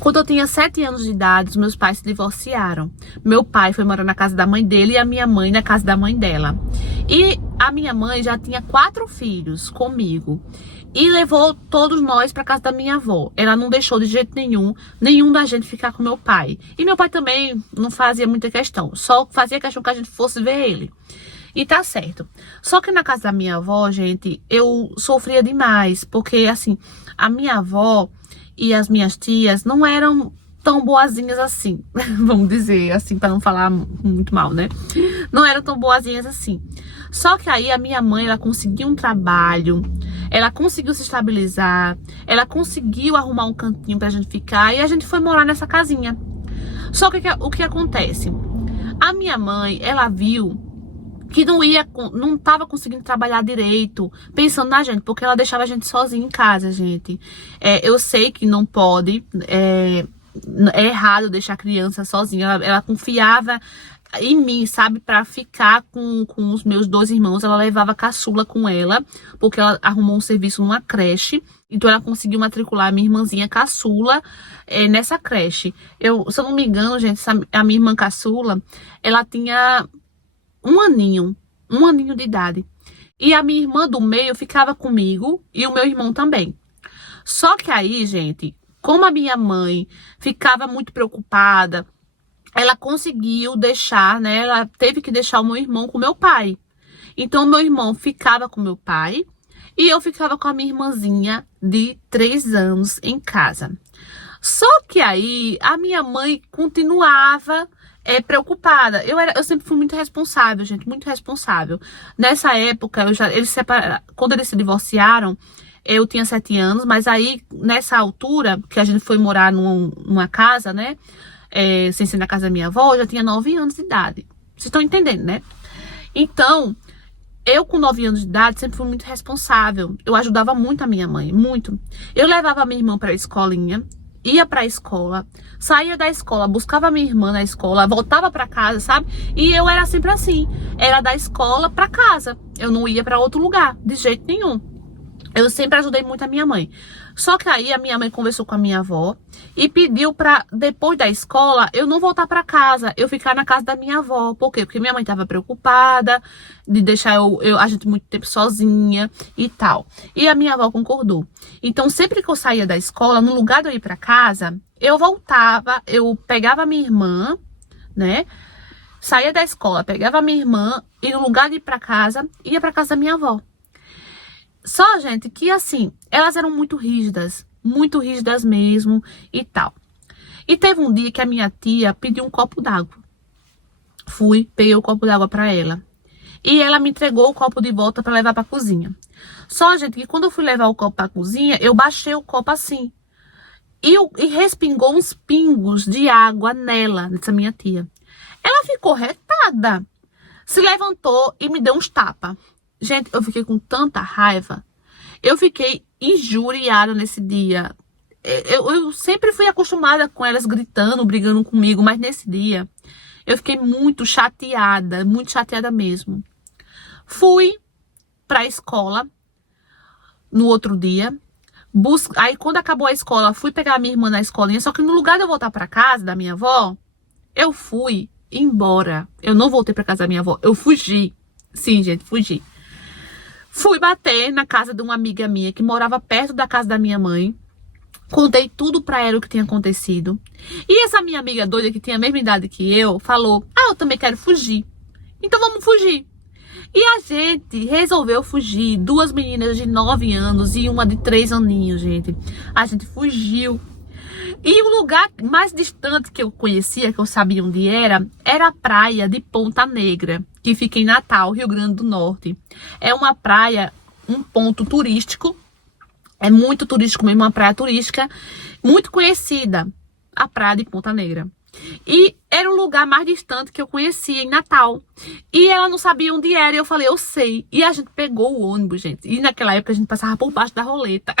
Quando eu tinha 7 anos de idade, os meus pais se divorciaram. Meu pai foi morar na casa da mãe dele e a minha mãe na casa da mãe dela. E a minha mãe já tinha 4 filhos comigo. E levou todos nós para casa da minha avó. Ela não deixou de jeito nenhum da gente ficar com meu pai. E meu pai também não fazia muita questão. Só fazia questão que a gente fosse ver ele. E tá certo. Só que na casa da minha avó, gente, eu sofria demais. Porque, assim, a minha avó e as minhas tias não eram tão boazinhas assim. Vamos dizer assim, para não falar muito mal, né? Não eram tão boazinhas assim. Só que aí a minha mãe, ela conseguiu um trabalho, ela conseguiu se estabilizar, ela conseguiu arrumar um cantinho pra gente ficar e a gente foi morar nessa casinha. Só que o que acontece? A minha mãe, ela viu que não tava conseguindo trabalhar direito, pensando na gente, porque ela deixava a gente sozinha em casa, gente. Eu sei que não pode, é errado deixar a criança sozinha, ela confiava em mim, sabe, pra ficar com os meus 2 irmãos. Ela levava a caçula com ela, porque ela arrumou um serviço numa creche, então ela conseguiu matricular a minha irmãzinha caçula nessa creche. Se eu não me engano, gente, a minha irmã caçula, ela tinha um aninho de idade. E a minha irmã do meio ficava comigo e o meu irmão também. Só que aí, gente, como a minha mãe ficava muito preocupada, ela conseguiu deixar, né? Ela teve que deixar o meu irmão com o meu pai. Então, o meu irmão ficava com o meu pai e eu ficava com a minha irmãzinha de 3 anos em casa. Só que aí, a minha mãe continuava preocupada. Eu sempre fui muito responsável, gente, muito responsável. Nessa época, quando eles se divorciaram, eu tinha 7 anos, mas aí, nessa altura, que a gente foi morar numa casa, né, sem ser na casa da minha avó, eu já tinha 9 anos de idade. Vocês estão entendendo, né? Então, eu com 9 anos de idade sempre fui muito responsável. Eu ajudava muito a minha mãe, muito. Eu levava a minha irmã pra escolinha, ia pra escola, saía da escola, buscava a minha irmã na escola, voltava pra casa, sabe? E eu era sempre assim, era da escola pra casa. Eu não ia pra outro lugar, de jeito nenhum. Eu sempre ajudei muito a minha mãe. Só que aí a minha mãe conversou com a minha avó e pediu pra, depois da escola, eu não voltar pra casa, eu ficar na casa da minha avó. Por quê? Porque minha mãe tava preocupada de deixar a gente muito tempo sozinha e tal. E a minha avó concordou. Então, sempre que eu saía da escola, no lugar de eu ir pra casa, eu voltava, eu pegava a minha irmã, né? Saía da escola, pegava a minha irmã e no lugar de ir pra casa, ia pra casa da minha avó. Só, gente, que assim, elas eram muito rígidas mesmo e tal. E teve um dia que a minha tia pediu um copo d'água. Fui, peguei o copo d'água pra ela. E ela me entregou o copo de volta pra levar pra cozinha. Só, gente, que quando eu fui levar o copo pra cozinha, eu baixei o copo assim. E respingou uns pingos de água nela, nessa minha tia. Ela ficou retada. Se levantou e me deu uns tapas. Gente, eu fiquei com tanta raiva. Eu fiquei injuriada nesse dia. Eu sempre fui acostumada com elas gritando, brigando comigo, mas nesse dia eu fiquei muito chateada mesmo. Fui pra escola no outro dia. Aí quando acabou a escola, fui pegar a minha irmã na escolinha. Só que no lugar de eu voltar pra casa da minha avó, eu fui embora. Eu não voltei pra casa da minha avó, eu fugi. Sim, gente, fugi. Fui bater na casa de uma amiga minha que morava perto da casa da minha mãe. Contei tudo pra ela o que tinha acontecido. E essa minha amiga doida, que tinha a mesma idade que eu, falou: eu também quero fugir. Então vamos fugir. E a gente resolveu fugir. 2 meninas de 9 anos e uma de 3 aninhos, gente. A gente fugiu. E o lugar mais distante que eu conhecia, que eu sabia onde era a praia de Ponta Negra, que fica em Natal, Rio Grande do Norte. É uma praia, um ponto turístico, é muito turístico mesmo, uma praia turística, muito conhecida, a praia de Ponta Negra. E era o lugar mais distante que eu conhecia, em Natal. E ela não sabia onde era, e eu falei, eu sei. E a gente pegou o ônibus, gente. E naquela época a gente passava por baixo da roleta.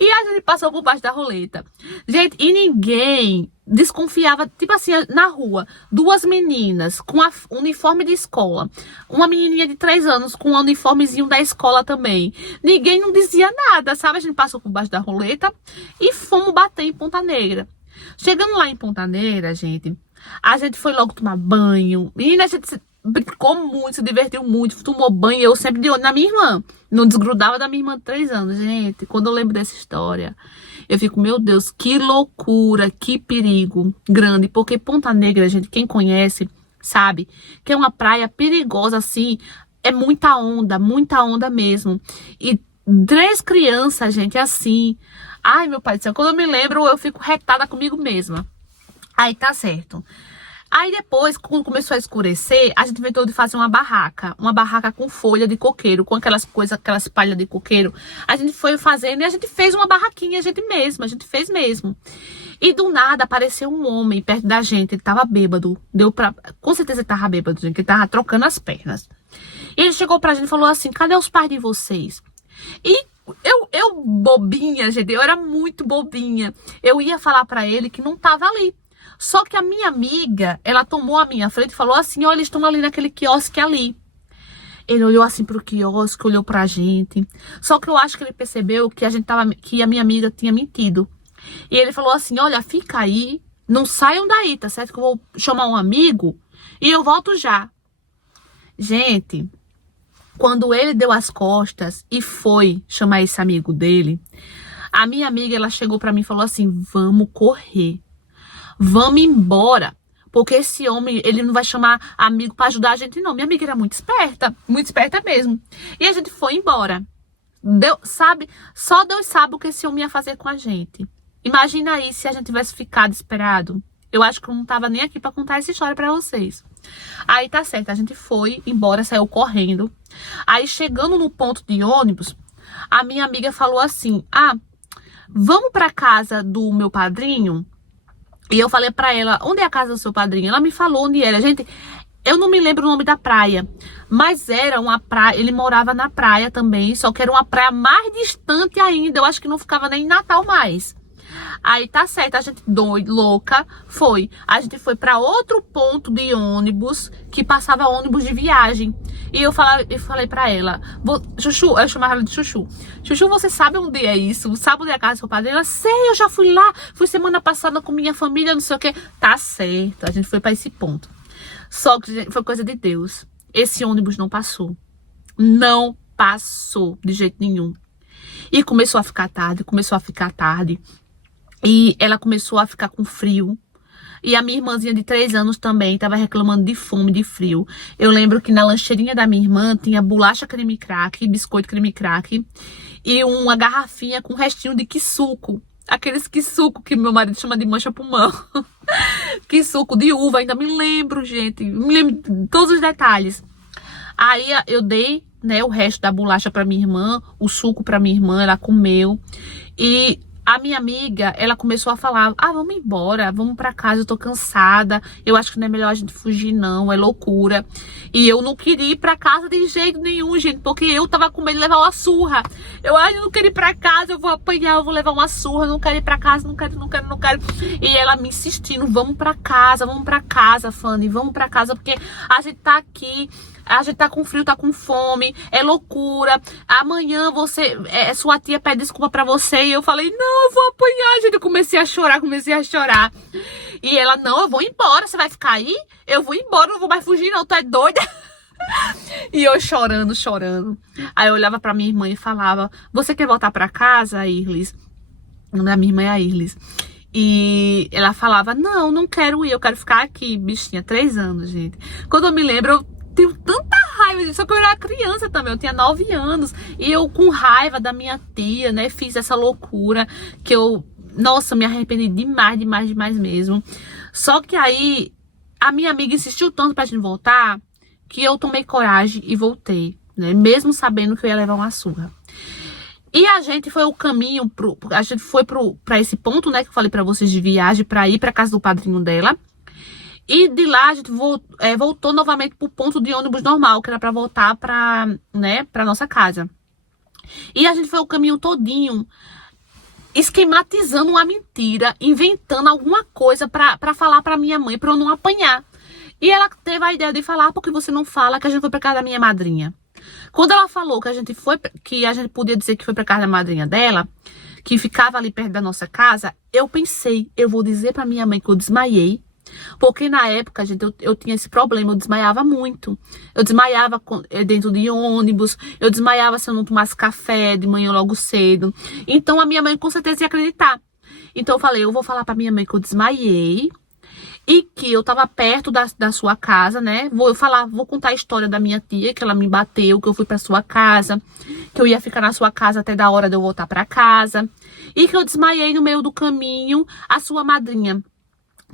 E a gente passou por baixo da roleta. Gente, e ninguém desconfiava, tipo assim, na rua, duas meninas com uniforme de escola, uma menininha de 3 anos com um uniformezinho da escola também. Ninguém não dizia nada, sabe? A gente passou por baixo da roleta e fomos bater em Ponta Negra. Chegando lá em Ponta Negra, gente, a gente foi logo tomar banho. Menina, a gente brincou muito, se divertiu muito, tomou banho. Eu sempre de olho na minha irmã. Não desgrudava da minha irmã de 3 anos. Gente, quando eu lembro dessa história, eu fico, meu Deus, que loucura, que perigo grande. Porque Ponta Negra, gente, quem conhece, sabe que é uma praia perigosa, assim. É muita onda mesmo. E 3 crianças, gente, assim. Ai, meu pai do céu, quando eu me lembro, eu fico retada comigo mesma. Aí tá certo. Aí depois, quando começou a escurecer, a gente inventou de fazer uma barraca com folha de coqueiro, com aquelas coisas, aquelas palhas de coqueiro. A gente foi fazendo e a gente fez uma barraquinha, a gente fez mesmo. E do nada apareceu um homem perto da gente, ele tava bêbado, com certeza ele tava bêbado, gente, ele tava trocando as pernas. E ele chegou pra gente e falou assim, cadê os pais de vocês? E eu bobinha, gente, eu era muito bobinha. Eu ia falar pra ele que não tava ali. Só que a minha amiga, ela tomou a minha frente e falou assim, olha, eles estão ali naquele quiosque ali. Ele olhou assim pro quiosque, olhou pra gente. Só que eu acho que ele percebeu que que a minha amiga tinha mentido. E ele falou assim, olha, fica aí, não saiam daí, tá certo? Que eu vou chamar um amigo e eu volto já. Gente, quando ele deu as costas e foi chamar esse amigo dele, a minha amiga, ela chegou pra mim e falou assim, vamos correr. Vamos embora, porque esse homem, ele não vai chamar amigo pra ajudar a gente, não. Minha amiga era muito esperta mesmo. E a gente foi embora. Só Deus sabe o que esse homem ia fazer com a gente. Imagina aí se a gente tivesse ficado esperado. Eu acho que eu não tava nem aqui pra contar essa história pra vocês. Aí tá certo, a gente foi embora, saiu correndo. Aí chegando no ponto de ônibus, a minha amiga falou assim, vamos pra casa do meu padrinho? E eu falei pra ela, onde é a casa do seu padrinho? Ela me falou onde era. Gente, eu não me lembro o nome da praia, mas era uma praia, ele morava na praia também, só que era uma praia mais distante ainda. Eu acho que não ficava nem em Natal mais. Aí tá certo, a gente louca, foi. A gente foi pra outro ponto de ônibus, que passava ônibus de viagem. E eu falei pra ela, Chuchu, eu chamava ela de Chuchu. Chuchu, você sabe onde é isso? Sabe onde é a casa do seu padrinho? Ela, sei, eu já fui lá, fui semana passada com minha família, não sei o que. Tá certo, a gente foi pra esse ponto. Só que, gente, foi coisa de Deus. Esse ônibus não passou. Não passou de jeito nenhum. E começou a ficar tarde. E ela começou a ficar com frio. E a minha irmãzinha de 3 anos também estava reclamando de fome, de frio. Eu lembro que na lancheirinha da minha irmã tinha bolacha creme crack, biscoito creme crack e uma garrafinha com restinho de quissuco. Aqueles quissuco que meu marido chama de mancha-pulmão. Quissuco de uva, ainda me lembro, gente. Me lembro de todos os detalhes. Aí eu dei, né, o resto da bolacha para minha irmã, o suco para minha irmã, ela comeu. E a minha amiga, ela começou a falar, vamos embora, vamos pra casa, eu tô cansada, eu acho que não é melhor a gente fugir não, é loucura. E eu não queria ir pra casa de jeito nenhum, gente, porque eu tava com medo de levar uma surra. Eu não quero ir pra casa, eu vou apanhar, eu vou levar uma surra, eu não quero ir pra casa, não quero. E ela me insistindo, vamos pra casa, Fanny, vamos pra casa, porque a gente tá aqui, a gente tá com frio, tá com fome, é loucura. Amanhã sua tia pede desculpa pra você. E eu falei, não, eu vou apanhar, gente. Eu comecei a chorar. E ela, não, eu vou embora, você vai ficar aí? Eu vou embora, não vou mais fugir não, tu é doida? E eu chorando. Aí eu olhava pra minha irmã e falava, você quer voltar pra casa, Irlis? A minha irmã é a Irlis. E ela falava, não quero ir, eu quero ficar aqui. Bichinha, 3 anos, gente. Quando eu me lembro, eu tenho tanta raiva disso, só que eu era criança também, eu tinha 9 anos, e eu com raiva da minha tia, né, fiz essa loucura, que nossa, me arrependi demais mesmo. Só que aí, a minha amiga insistiu tanto pra gente voltar, que eu tomei coragem e voltei, né, mesmo sabendo que eu ia levar uma surra. E a gente foi o caminho, a gente foi pra esse ponto, né, que eu falei pra vocês de viagem, pra ir pra casa do padrinho dela. E de lá a gente voltou novamente pro ponto de ônibus normal, que era pra voltar pra nossa casa. E a gente foi o caminho todinho esquematizando uma mentira, inventando alguma coisa pra falar pra minha mãe, pra eu não apanhar. E ela teve a ideia de falar, porque você não fala que a gente foi pra casa da minha madrinha. Quando ela falou que a gente podia dizer que foi pra casa da madrinha dela, que ficava ali perto da nossa casa, eu pensei, eu vou dizer pra minha mãe que eu desmaiei. Porque na época, gente, eu tinha esse problema, eu desmaiava muito. Eu desmaiava dentro de ônibus, eu desmaiava se eu não tomasse café de manhã logo cedo. Então a minha mãe com certeza ia acreditar. Então eu falei, eu vou falar pra minha mãe que eu desmaiei e que eu tava perto da sua casa, né? Vou contar a história da minha tia, que ela me bateu, que eu fui pra sua casa, que eu ia ficar na sua casa até da hora de eu voltar pra casa. E que eu desmaiei no meio do caminho, a sua madrinha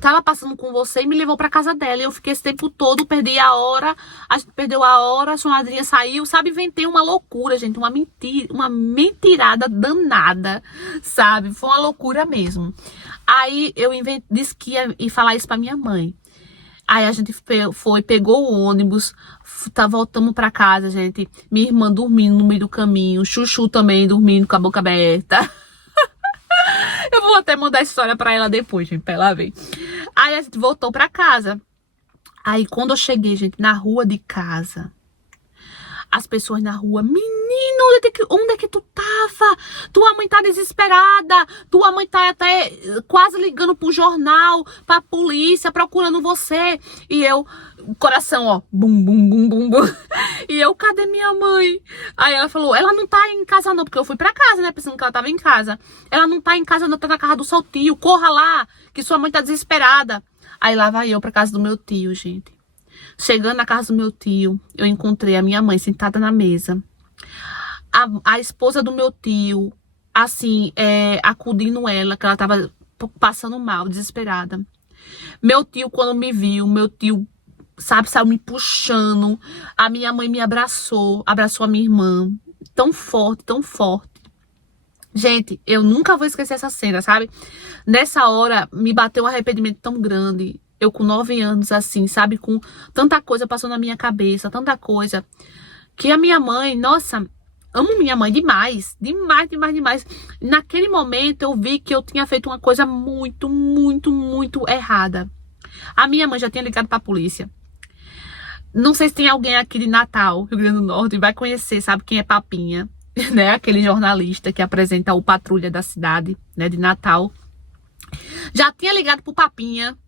tava passando com você e me levou pra casa dela. E eu fiquei esse tempo todo, perdi a hora, a gente perdeu a hora, a sua madrinha saiu, sabe? Inventei uma loucura, gente, uma mentira, uma mentirada danada, sabe? Foi uma loucura mesmo. Aí eu disse que ia falar isso pra minha mãe. Aí a gente pegou o ônibus, voltamos pra casa, gente. Minha irmã dormindo no meio do caminho, Chuchu também dormindo com a boca aberta. Eu vou até mandar a história pra ela depois, gente, pra ela ver. Aí a gente voltou pra casa. Aí quando eu cheguei, gente, na rua de casa, as pessoas na rua, menino, onde é que tu tava? Tua mãe tá desesperada, tua mãe tá até quase ligando pro jornal, pra polícia, procurando você. E eu, coração, ó, bum, bum, bum, bum, bum. E eu, cadê minha mãe? Aí ela falou, ela não tá em casa não, porque eu fui pra casa, né, pensando que ela tava em casa. Ela não tá em casa não, tá na casa do seu tio, corra lá, que sua mãe tá desesperada. Aí lá vai eu pra casa do meu tio, gente. Chegando na casa do meu tio, eu encontrei a minha mãe sentada na mesa. A esposa do meu tio, assim, acudindo ela, que ela tava passando mal, desesperada. Meu tio, quando me viu, meu tio, sabe, saiu me puxando. A minha mãe me abraçou a minha irmã. Tão forte, tão forte. Gente, eu nunca vou esquecer essa cena, sabe? Nessa hora, me bateu um arrependimento tão grande. Eu com 9 anos, assim, sabe? Com tanta coisa passando na minha cabeça, tanta coisa. Que a minha mãe, nossa, amo minha mãe demais. Demais, demais, demais. Naquele momento, eu vi que eu tinha feito uma coisa muito, muito, muito errada. A minha mãe já tinha ligado pra polícia. Não sei se tem alguém aqui de Natal, Rio Grande do Norte, vai conhecer, sabe quem é Papinha, né? Aquele jornalista que apresenta o Patrulha da Cidade, né? De Natal. Já tinha ligado pro Papinha.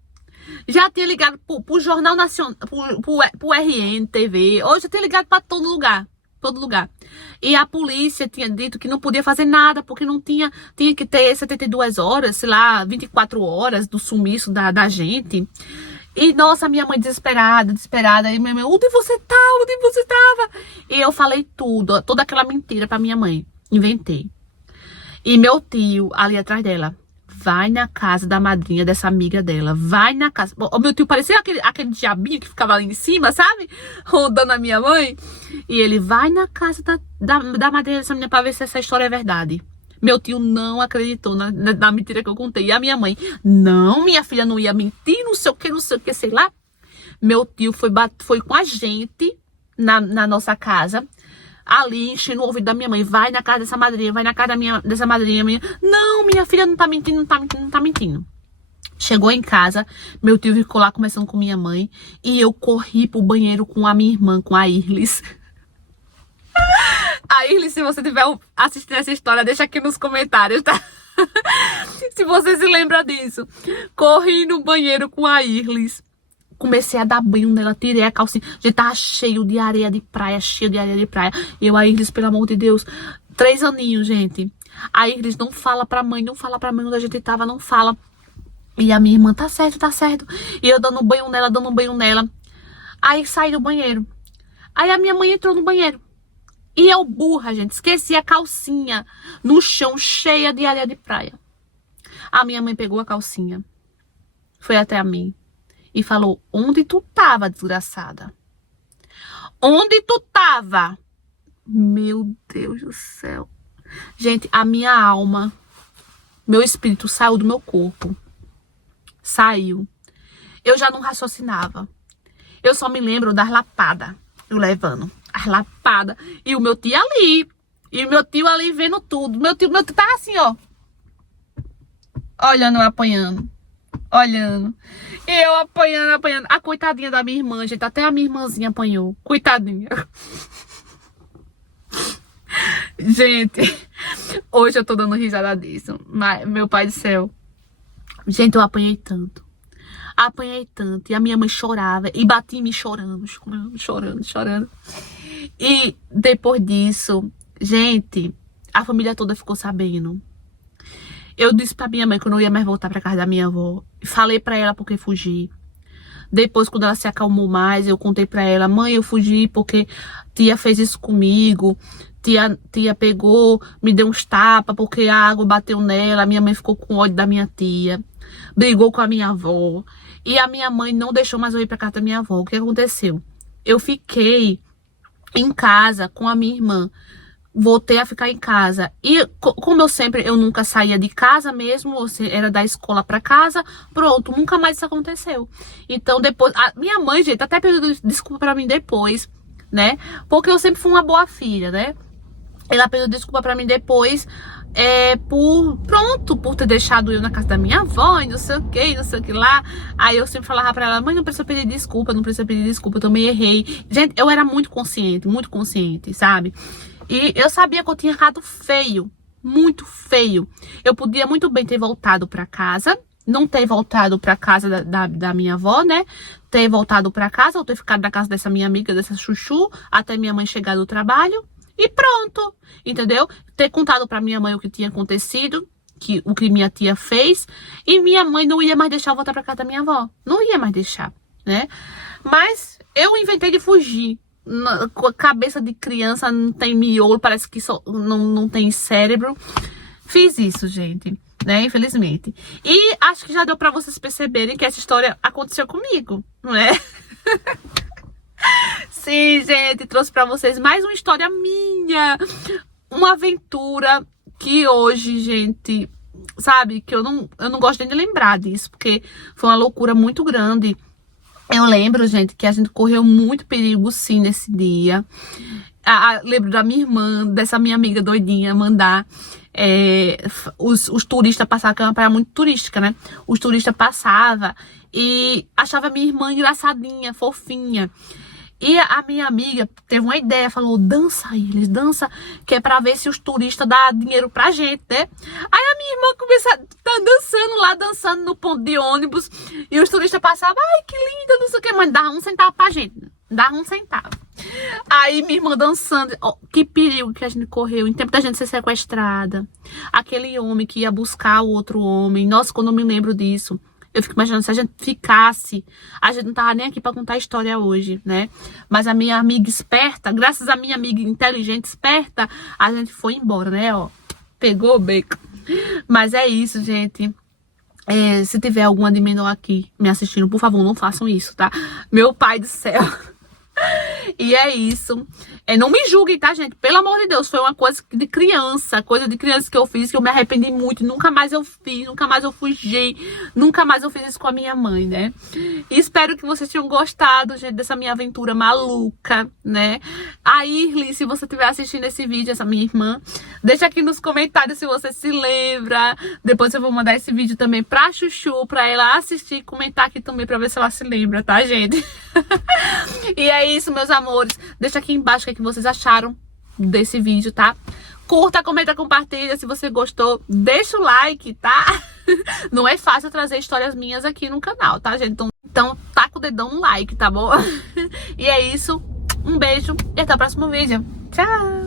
Já tinha ligado pro Jornal Nacional, pro RN, TV. Hoje eu tinha ligado pra todo lugar. Todo lugar. E a polícia tinha dito que não podia fazer nada, porque não tinha que ter 72 horas, sei lá, 24 horas do sumiço da gente. E, nossa, minha mãe desesperada. E minha mãe, onde você tá? Onde você tava? E eu falei tudo, toda aquela mentira pra minha mãe. Inventei. E meu tio, ali atrás dela, vai na casa da madrinha dessa amiga dela. Vai na casa. O meu tio parecia aquele diabinho que ficava ali em cima, sabe? Rodando a minha mãe. E ele vai na casa da madrinha dessa menina pra ver se essa história é verdade. Meu tio não acreditou na mentira que eu contei. E a minha mãe, não, minha filha não ia mentir, não sei o que, sei lá. Meu tio foi com a gente na nossa casa. Ali, enchendo o ouvido da minha mãe. Vai na casa dessa madrinha, vai na casa dessa madrinha. Não, minha filha não tá mentindo, não tá mentindo. Chegou em casa, meu tio ficou lá conversando com minha mãe. E eu corri pro banheiro com a minha irmã, com a Irlis. A Irlis, se você estiver assistindo essa história, deixa aqui nos comentários, tá? Se você se lembra disso. Corri no banheiro com a Irlis. Comecei a dar banho nela, tirei a calcinha. Já tava cheio de areia de praia, E eu, a Iris, pelo amor de Deus, 3 aninhos, gente. A Iris não fala pra mãe onde a gente tava, não fala. E a minha irmã, tá certo. E eu dando banho nela. Aí saí do banheiro. Aí a minha mãe entrou no banheiro. E eu, burra, gente, esqueci a calcinha no chão, cheia de areia de praia. A minha mãe pegou a calcinha, foi até a mim. E falou, onde tu tava, desgraçada? Onde tu tava? Meu Deus do céu. Gente, a minha alma, meu espírito saiu do meu corpo. Saiu. Eu já não raciocinava. Eu só me lembro das lapadas. Eu levando as lapadas. E o meu tio ali. E o meu tio ali vendo tudo. Meu tio tava assim, ó. olhando eu apanhando. Olhando. E eu apanhando, apanhando. A coitadinha da minha irmã, gente. Até a minha irmãzinha apanhou. Coitadinha. Gente, hoje eu tô dando risada disso. Mas, meu pai do céu. Gente, eu apanhei tanto. Apanhei tanto. E a minha mãe chorava. E batia em mim chorando, chorando, chorando, chorando. E depois disso, gente, a família toda ficou sabendo. Eu disse pra minha mãe que eu não ia mais voltar pra casa da minha avó. Falei pra ela porque fugi. Depois, quando ela se acalmou mais, eu contei pra ela: mãe, eu fugi porque tia fez isso comigo. Tia pegou, me deu uns tapas porque a água bateu nela. Minha mãe ficou com ódio da minha tia. Brigou com a minha avó. E a minha mãe não deixou mais eu ir pra casa da minha avó. O que aconteceu? Eu fiquei em casa com a minha irmã. Voltei a ficar em casa. E como eu nunca saía de casa mesmo, era da escola pra casa, pronto, nunca mais isso aconteceu. Então depois, a minha mãe, gente, até pediu desculpa pra mim depois, né? Porque eu sempre fui uma boa filha, né? Ela pediu desculpa pra mim depois, por ter deixado eu na casa da minha avó, e não sei o que, não sei o que lá. Aí eu sempre falava pra ela: mãe, não precisa pedir desculpa, não precisa pedir desculpa, eu também errei. Gente, eu era muito consciente, sabe? E eu sabia que eu tinha errado feio, muito feio. Eu podia muito bem ter voltado pra casa, não ter voltado pra casa da minha avó, né? Ter voltado pra casa, ou ter ficado na casa dessa minha amiga, dessa chuchu, até minha mãe chegar do trabalho. E pronto, entendeu? Ter contado pra minha mãe o que tinha acontecido, o que minha tia fez. E minha mãe não ia mais deixar eu voltar pra casa da minha avó. Não ia mais deixar, né? Mas eu inventei de fugir. Com a cabeça de criança, não tem miolo, parece que não tem cérebro. Fiz isso, gente, né? Infelizmente. E acho que já deu pra vocês perceberem que essa história aconteceu comigo, não é? Sim, gente, trouxe pra vocês mais uma história minha. Uma aventura que hoje, gente, sabe, que eu não gosto nem de lembrar disso, porque foi uma loucura muito grande. Eu lembro, gente, que a gente correu muito perigo, sim, nesse dia. Lembro da minha irmã, dessa minha amiga doidinha, mandar os turistas passavam, que é uma praia muito turística, né? Os turistas passavam e achavam a minha irmã engraçadinha, fofinha. E a minha amiga teve uma ideia, falou: dança eles, dança, que é pra ver se os turistas dão dinheiro pra gente, né? Aí a minha irmã começa a tá dançando lá, dançando no ponto de ônibus, e os turistas passavam: ai, que linda, não sei o que, mas dava 1 centavo pra gente, dava 1 centavo. Aí minha irmã dançando, ó, que perigo que a gente correu, em tempo da gente ser sequestrada. Aquele homem que ia buscar o outro homem, nossa, quando eu me lembro disso, eu fico imaginando, se a gente ficasse, a gente não tava nem aqui pra contar a história hoje, né? Mas a minha amiga esperta, graças à minha amiga inteligente, esperta, a gente foi embora, né? Ó, pegou o beco. Mas é isso, gente. Se tiver alguma de menor aqui me assistindo, por favor, não façam isso, tá? Meu pai do céu. E é isso. Não me julguem, tá, gente? Pelo amor de Deus, foi uma coisa de criança que eu fiz, que eu me arrependi muito. Nunca mais eu fiz, nunca mais eu fugi, nunca mais eu fiz isso com a minha mãe, né? E espero que vocês tenham gostado, gente, dessa minha aventura maluca, né? Aí, Irly, se você estiver assistindo esse vídeo, essa minha irmã, deixa aqui nos comentários se você se lembra. Depois eu vou mandar esse vídeo também pra Chuchu, pra ela assistir e comentar aqui também, pra ver se ela se lembra, tá, gente? E é isso, meus amores. Deixa aqui embaixo o que vocês acharam desse vídeo, tá? Curta, comenta, compartilha. Se você gostou, deixa o like, tá? Não é fácil trazer histórias minhas aqui no canal, tá, gente? Então taca o dedão no like, tá bom? E é isso. Um beijo e até o próximo vídeo. Tchau!